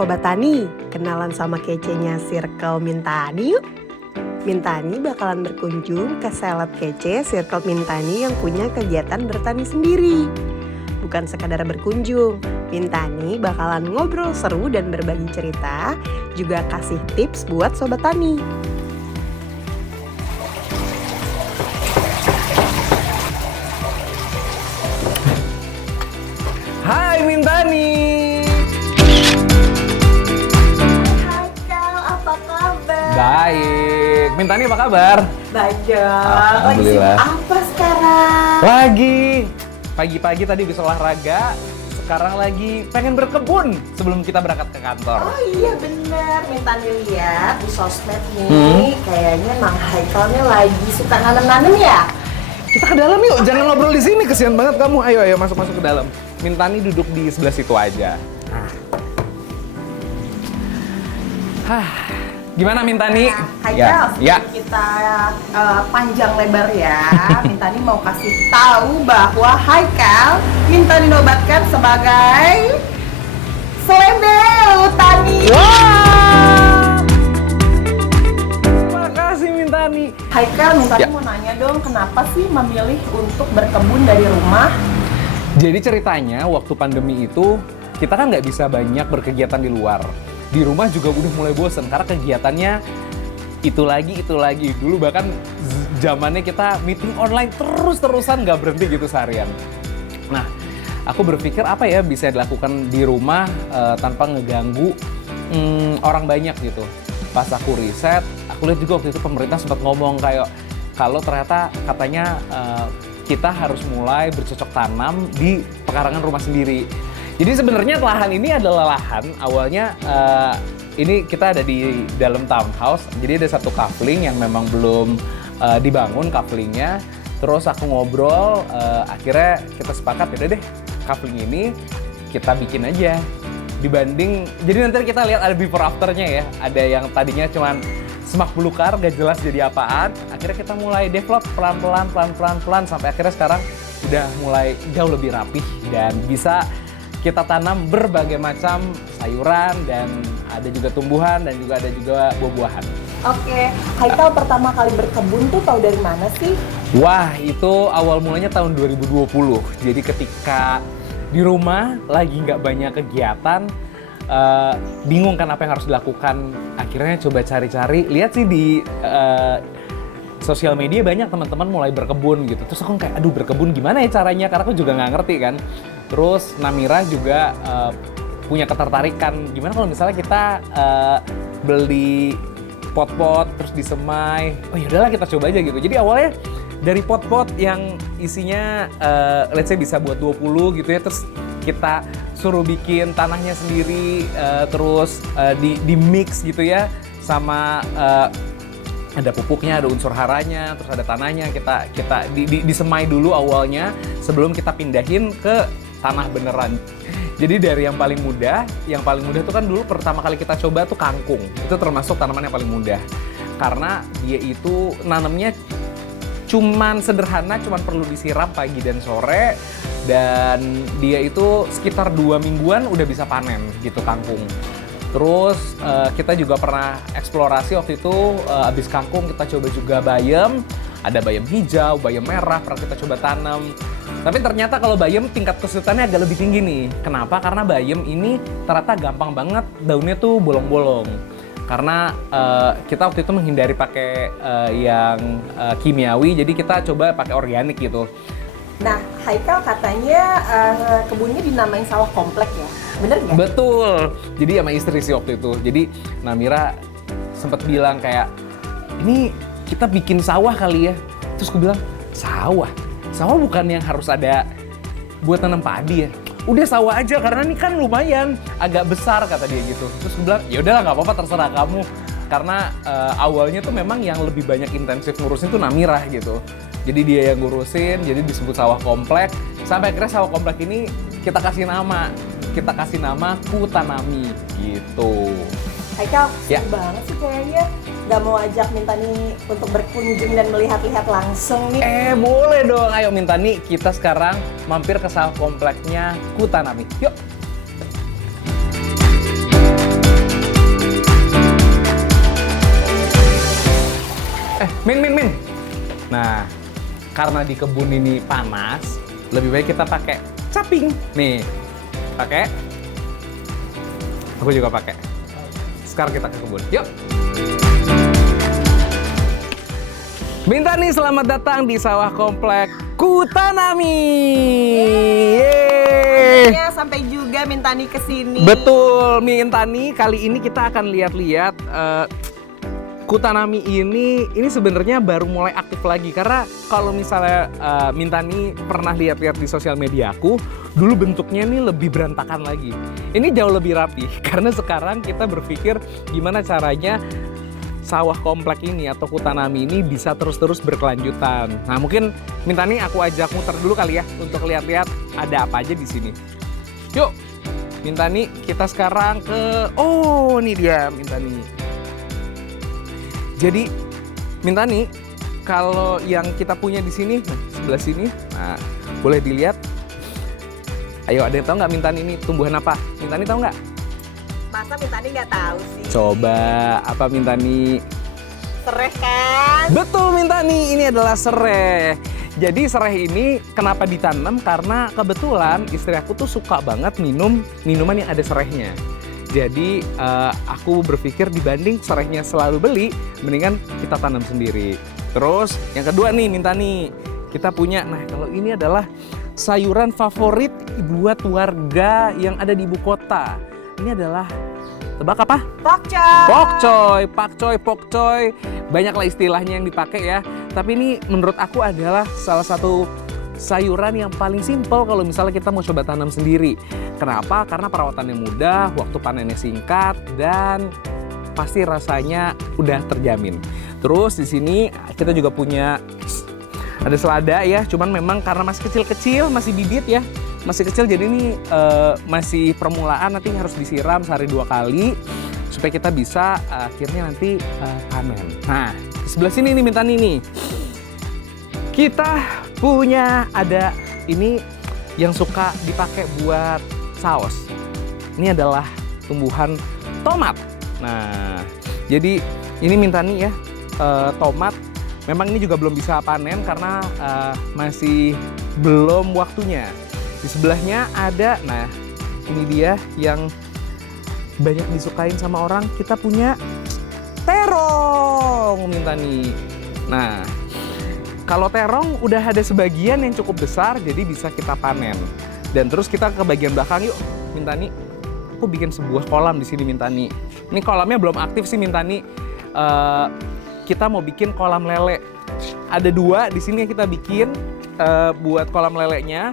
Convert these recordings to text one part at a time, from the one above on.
Sobat Tani, kenalan sama kecenya Circle Mintani yuk. Mintani bakalan berkunjung ke seleb kece Circle Mintani yang punya kegiatan bertani sendiri. Bukan sekadar berkunjung, Mintani bakalan ngobrol seru dan berbagi cerita, juga kasih tips buat Sobat Tani. Hai Mintani. Hai Kal, apa kabar? Baik. Mintani apa kabar? Baik. Alhamdulillah. Lagi sibuk apa sekarang? Lagi. Pagi-pagi tadi bisa olahraga. Sekarang lagi pengen berkebun sebelum kita berangkat ke kantor. Oh iya bener, Mintani lihat di sosmed nih, kayaknya Mang Haikalnya lagi suka nanem-nanem ya? Kita ke dalam yuk, jangan ngobrol di sini, kesian banget kamu. Ayo masuk ke dalam. Mintani duduk di sebelah situ aja. Gimana Mintani? Haikal, Ya. sebelum kita panjang lebar ya, Mintani mau kasih tahu bahwa Haikal Mintani nobatkan sebagai selebel Tani. Wah! Terima kasih Mintani. Haikal, Mintani Ya. mau nanya dong, kenapa sih memilih untuk berkebun dari rumah? Jadi ceritanya waktu pandemi itu kita kan nggak bisa banyak berkegiatan di luar. Di rumah juga udah mulai bosen karena kegiatannya itu lagi. Dulu bahkan zamannya kita meeting online terus-terusan nggak berhenti gitu seharian. Nah, aku berpikir apa ya bisa dilakukan di rumah tanpa ngeganggu orang banyak gitu. Pas aku riset, aku lihat juga waktu itu pemerintah sempat ngomong kayak kalau ternyata katanya kita harus mulai bercocok tanam di pekarangan rumah sendiri. Jadi sebenarnya lahan ini adalah lahan awalnya ini kita ada di dalam townhouse. Jadi ada satu coupling yang memang belum dibangun couplingnya. Terus aku ngobrol, akhirnya kita sepakat ya udah deh coupling ini kita bikin aja. Dibanding, jadi nanti kita lihat ada before afternya ya. Ada yang tadinya cuman semak belukar, gak jelas jadi apaan. Akhirnya kita mulai develop pelan-pelan sampai akhirnya sekarang udah mulai jauh lebih rapih dan bisa kita tanam berbagai macam sayuran dan ada juga tumbuhan dan juga ada juga buah-buahan. Oke, Haikal pertama kali berkebun tuh tahu dari mana sih? Wah, itu awal mulanya tahun 2020. Jadi ketika di rumah lagi nggak banyak kegiatan, bingung kan apa yang harus dilakukan. Akhirnya coba cari-cari, lihat sih di sosial media banyak teman-teman mulai berkebun gitu. Terus aku kayak, aduh berkebun gimana ya caranya? Karena aku juga nggak ngerti kan. Terus Namira juga punya ketertarikan. Gimana kalau misalnya kita beli pot-pot terus disemai? Oh yaudahlah kita coba aja gitu. Jadi awalnya dari pot-pot yang isinya let's say bisa buat 20 gitu ya. Terus kita suruh bikin tanahnya sendiri, terus di mix gitu ya sama ada pupuknya, ada unsur haranya, terus ada tanahnya. Kita disemai dulu awalnya sebelum kita pindahin ke tanah beneran. Jadi dari yang paling mudah itu kan dulu pertama kali kita coba tuh kangkung. Itu termasuk tanaman yang paling mudah. Karena dia itu nanamnya cuman sederhana, cuman perlu disiram pagi dan sore. Dan dia itu sekitar 2 mingguan udah bisa panen gitu kangkung. Terus kita juga pernah eksplorasi waktu itu, abis kangkung kita coba juga bayam. Ada bayam hijau, bayam merah, pernah kita coba tanam. Tapi ternyata kalau bayam tingkat kesulitannya agak lebih tinggi nih. Kenapa? Karena bayam ini ternyata gampang banget daunnya tuh bolong-bolong. Karena kita waktu itu menghindari pakai yang kimiawi, jadi kita coba pakai organik gitu. Nah, Haikal katanya kebunnya dinamain sawah komplek ya, bener nggak? Betul. Jadi sama istri sih waktu itu. Jadi Namira sempat bilang kayak, ini kita bikin sawah kali ya. Terus gue bilang, sawah? Sawah bukan yang harus ada buat tanam padi ya? Udah sawah aja karena ini kan lumayan agak besar kata dia gitu. Terus gue bilang, ya udahlah nggak apa-apa terserah kamu. Karena awalnya tuh memang yang lebih banyak intensif ngurusin tuh Namira gitu. Jadi dia yang ngurusin, jadi disebut sawah komplek. Sampai akhirnya sawah komplek ini kita kasih nama. Kita kasih nama Kutanami gitu. Haikal, Ya. seru banget sih kayaknya. Gak mau ajak Mintani untuk berkunjung dan melihat-lihat langsung nih. Boleh dong. Ayo Mintani, kita sekarang mampir ke sawah kompleknya Kutanami. Yuk. Min. Nah, karena di kebun ini panas, lebih baik kita pakai caping. Nih, pakai. Aku juga pakai. Sekarang kita ke kebun. Yuk. Mintani, selamat datang di sawah komplek Kutanami. Yeay. Akhirnya sampai juga Mintani kesini. Betul, Mintani. Kali ini kita akan lihat-lihat Kutanami ini sebenarnya baru mulai aktif lagi. Karena kalau misalnya Mintani pernah lihat-lihat di sosial media aku, dulu bentuknya ini lebih berantakan lagi. Ini jauh lebih rapi. Karena sekarang kita berpikir gimana caranya sawah komplek ini atau Kutanami ini bisa terus-terus berkelanjutan. Nah, mungkin Mintani aku ajak muter dulu kali ya untuk lihat-lihat ada apa aja di sini. Yuk, Mintani, kita sekarang ke ini dia Mintani. Jadi, Mintani, kalau yang kita punya di sini, sebelah sini, nah, boleh dilihat. Ayo, ada yang tahu nggak Mintani ini tumbuhan apa? Mintani tahu nggak? Masa Mintani nggak tahu sih? Coba, apa Mintani? Sereh kan? Betul Mintani, ini adalah sereh. Jadi sereh ini kenapa ditanam? Karena kebetulan istri aku tuh suka banget minum minuman yang ada serehnya. Jadi aku berpikir dibanding serehnya selalu beli, mendingan kita tanam sendiri. Terus yang kedua nih Mintani, kita punya, nah kalau ini adalah sayuran favorit buat warga yang ada di ibu kota. Ini adalah, tebak apa? Pokcoy. Banyaklah istilahnya yang dipakai ya. Tapi ini menurut aku adalah salah satu sayuran yang paling simpel kalau misalnya kita mau coba tanam sendiri. Kenapa? Karena perawatannya mudah, waktu panennya singkat, dan pasti rasanya udah terjamin. Terus di sini kita juga punya ada selada ya, cuman memang karena masih kecil-kecil, masih bibit ya. Masih kecil, jadi ini masih permulaan, nanti harus disiram sehari 2 kali supaya kita bisa akhirnya nanti panen. Nah, di sebelah sini nih Mintani nih, kita punya ada ini yang suka dipakai buat saus. Ini adalah tumbuhan tomat. Nah, jadi ini Mintani ya, tomat. Memang ini juga belum bisa panen karena masih belum waktunya. Di sebelahnya ada, nah ini dia yang banyak disukain sama orang, kita punya terong Mintani. Nah, kalau terong udah ada sebagian yang cukup besar, jadi bisa kita panen. Dan terus kita ke bagian belakang yuk Mintani. Aku bikin sebuah kolam di sini Mintani. Ini kolamnya belum aktif sih Mintani. Kita mau bikin kolam lele. Ada 2 di sini yang kita bikin buat kolam lelenya.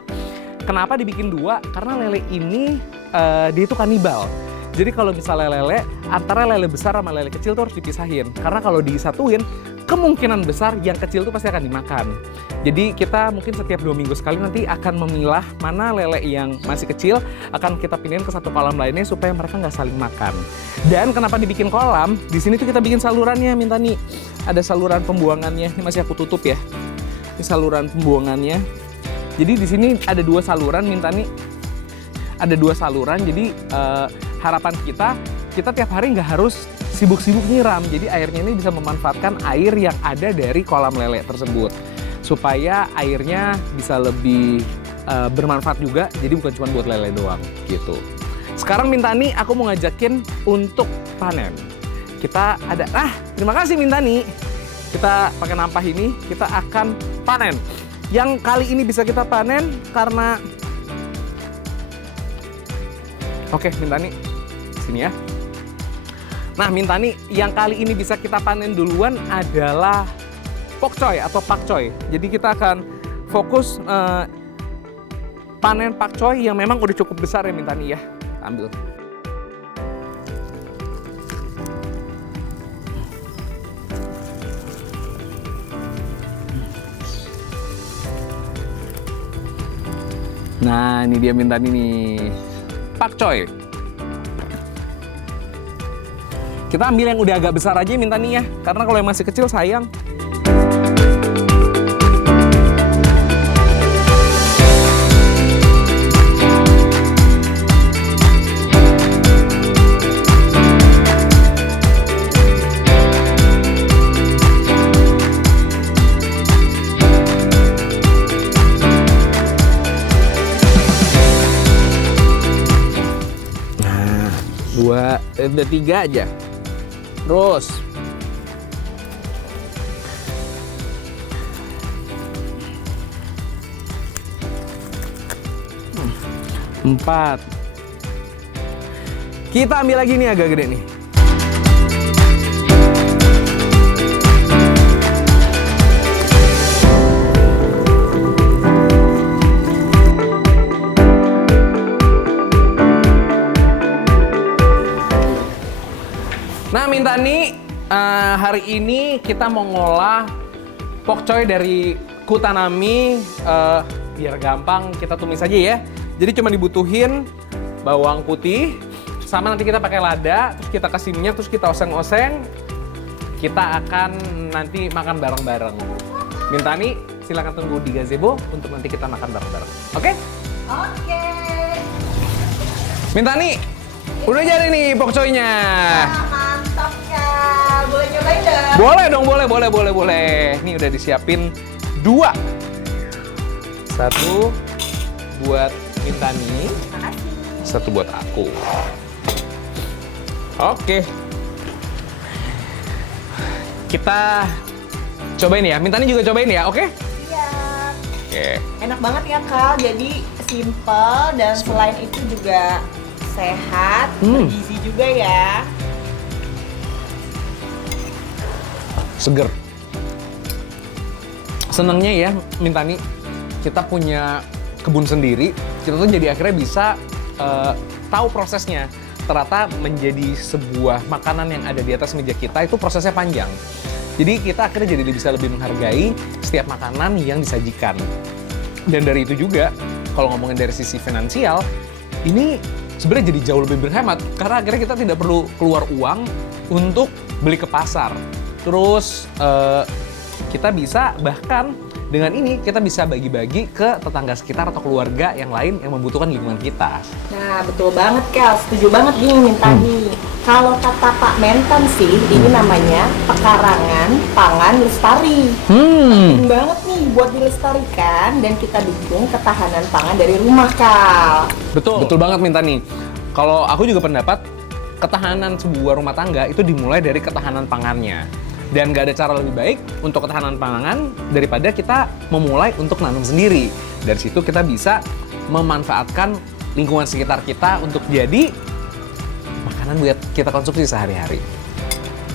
Kenapa dibikin 2? Karena lele ini dia itu kanibal. Jadi kalau misalnya lele, antara lele besar sama lele kecil tuh harus dipisahin. Karena kalau disatuin, kemungkinan besar yang kecil tuh pasti akan dimakan. Jadi kita mungkin setiap 2 minggu sekali nanti akan memilah mana lele yang masih kecil, akan kita pindahin ke satu kolam lainnya supaya mereka nggak saling makan. Dan kenapa dibikin kolam? Di sini tuh kita bikin salurannya Mintani. Ada saluran pembuangannya, ini masih aku tutup ya. Ini saluran pembuangannya. Jadi di sini ada 2 saluran Mintani. Ada 2 saluran, jadi harapan kita tiap hari nggak harus sibuk-sibuk nyiram. Jadi airnya ini bisa memanfaatkan air yang ada dari kolam lele tersebut. Supaya airnya bisa lebih bermanfaat juga, jadi bukan cuma buat lele doang gitu. Sekarang Mintani, aku mau ngajakin untuk panen. Kita ada, terima kasih Mintani. Kita pakai nampah ini, kita akan panen. Yang kali ini bisa kita panen karena, oke Mintani, sini ya. Nah Mintani, yang kali ini bisa kita panen duluan adalah pokcoy atau pakcoy. Jadi kita akan fokus panen pakcoy yang memang udah cukup besar ya Mintani ya. Ambil. Nah, ini dia Mintani nih. Pakcoy. Kita ambil yang udah agak besar aja Mintani ya. Karena kalau yang masih kecil sayang. Udah 3 aja. Terus. 4. Kita ambil lagi nih agak gede nih. Nah, Mintani, hari ini kita mau ngolah pokcoy dari Kutanami. Biar gampang kita tumis aja ya. Jadi cuma dibutuhin bawang putih, sama nanti kita pakai lada, terus kita kasih minyak, terus kita oseng-oseng. Kita akan nanti makan bareng-bareng. Mintani, silakan tunggu di gazebo untuk nanti kita makan bareng-bareng. Oke? Oke. Mintani, udah jadi nih pokcoynya. Mantap Kak. Boleh nyobain dong? Boleh dong, boleh. Ini udah disiapin 2. 1 buat Mintani, Makasih. 1 buat aku. Oke. Kita cobain ya. Mintani juga cobain ya, oke? Iya. Oke. Enak banget ya Kak. Jadi simple dan selain itu juga sehat, bergizi juga ya. Seger. Senangnya ya, Mintani, kita punya kebun sendiri. Kita tuh jadi akhirnya bisa tahu prosesnya. Ternyata menjadi sebuah makanan yang ada di atas meja kita itu prosesnya panjang. Jadi kita akhirnya jadi bisa lebih menghargai setiap makanan yang disajikan. Dan dari itu juga, kalau ngomongin dari sisi finansial, ini sebenarnya jadi jauh lebih berhemat. Karena akhirnya kita tidak perlu keluar uang untuk beli ke pasar. Terus kita bisa bahkan dengan ini kita bisa bagi-bagi ke tetangga sekitar atau keluarga yang lain yang membutuhkan lingkungan kita. Nah, betul banget Kak. Setuju banget nih Mintani. Kalau kata Pak Mentan sih, ini namanya pekarangan pangan lestari. Penting banget nih buat dilestarikan dan kita dukung ketahanan pangan dari rumah Kak. Betul banget Mintani. Kalau aku juga pendapat ketahanan sebuah rumah tangga itu dimulai dari ketahanan pangannya. Dan gak ada cara lebih baik untuk ketahanan pangan daripada kita memulai untuk nanam sendiri. Dari situ kita bisa memanfaatkan lingkungan sekitar kita untuk jadi makanan buat kita konsumsi sehari-hari.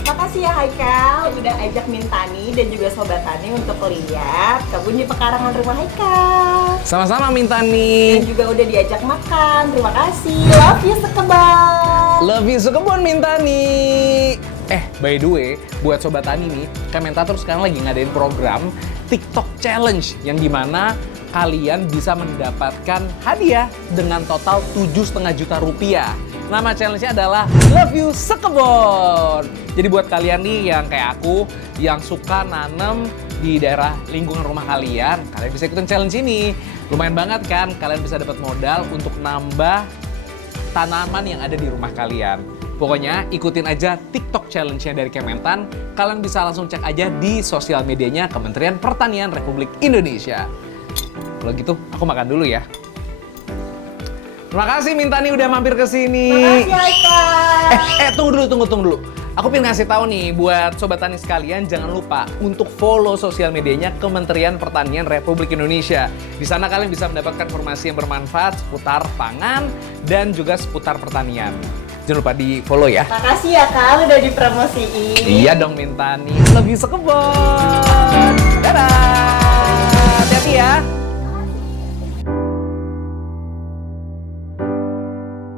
Makasih ya Haikal udah ajak Mintani dan juga Sobat Tani untuk lihat kebun di pekarangan rumah Haikal. Sama-sama Mintani. Dan juga udah diajak makan. Terima kasih. Love you sekebal. Love you sekebun Mintani. By the way, buat Sobat Tani nih, Kementator sekarang lagi ngadain program TikTok Challenge yang dimana kalian bisa mendapatkan hadiah dengan total 7,5 juta rupiah. Nama challenge-nya adalah Love You Sekebon. Jadi buat kalian nih yang kayak aku, yang suka nanam di daerah lingkungan rumah kalian bisa ikutin challenge ini. Lumayan banget kan, kalian bisa dapat modal untuk nambah tanaman yang ada di rumah kalian. Pokoknya ikutin aja TikTok Challenge-nya dari Kementan. Kalian bisa langsung cek aja di sosial medianya Kementerian Pertanian Republik Indonesia. Kalau gitu, aku makan dulu ya. Terima kasih Mintani udah mampir ke sini. Makasih Haikal. Tunggu dulu. Aku pengen ngasih tahu nih buat Sobat Tani sekalian, jangan lupa untuk follow sosial medianya Kementerian Pertanian Republik Indonesia. Di sana kalian bisa mendapatkan informasi yang bermanfaat seputar pangan dan juga seputar pertanian. Jangan lupa di-follow ya. Makasih ya Kak udah dipromosiin. Iya dong Mintani. Love you sekebon. Dadah. Hati-hati ya.